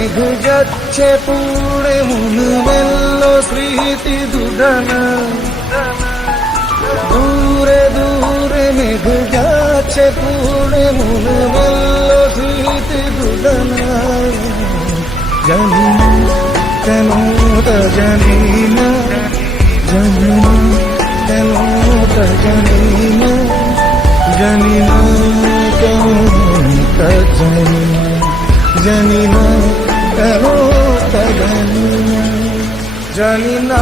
মেঘ যাচ্ছে পুড়ে মন মেলল স্মৃতি দুধানা দূরে দূরে মেঘ যাচ্ছে পুড়ে মন মেলল স্মৃতি দুধানা জানি না কেন তা জানি না জানি না কেন তা জানি না জানি না কেন তা জানি না জানি না কেন তা জানি না জানি না